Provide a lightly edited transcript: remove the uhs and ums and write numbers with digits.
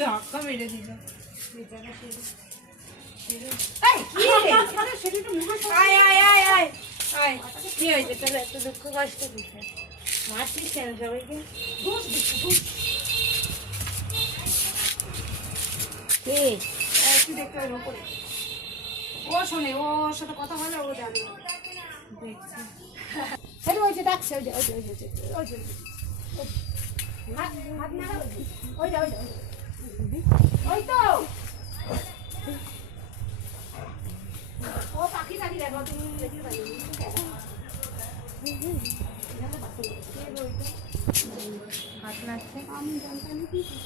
ধাক্কা মেরে দিল কি হয়েছে তাহলে এত দুঃখ কষ্ট দিচ্ছে মারছিস কেন সবাইকে দেখতে হবে ওপরে ও শোনে ওর সাথে কথা বলে ও জানে দেখছি ওই যে ডাকছে ওই যে ওই যে ওই যে ওই যে ওই যা ওই তো ও পাখি পাখি দেখো তুমি দেখতে পারি হাত লাগছে আমি জানতাম কি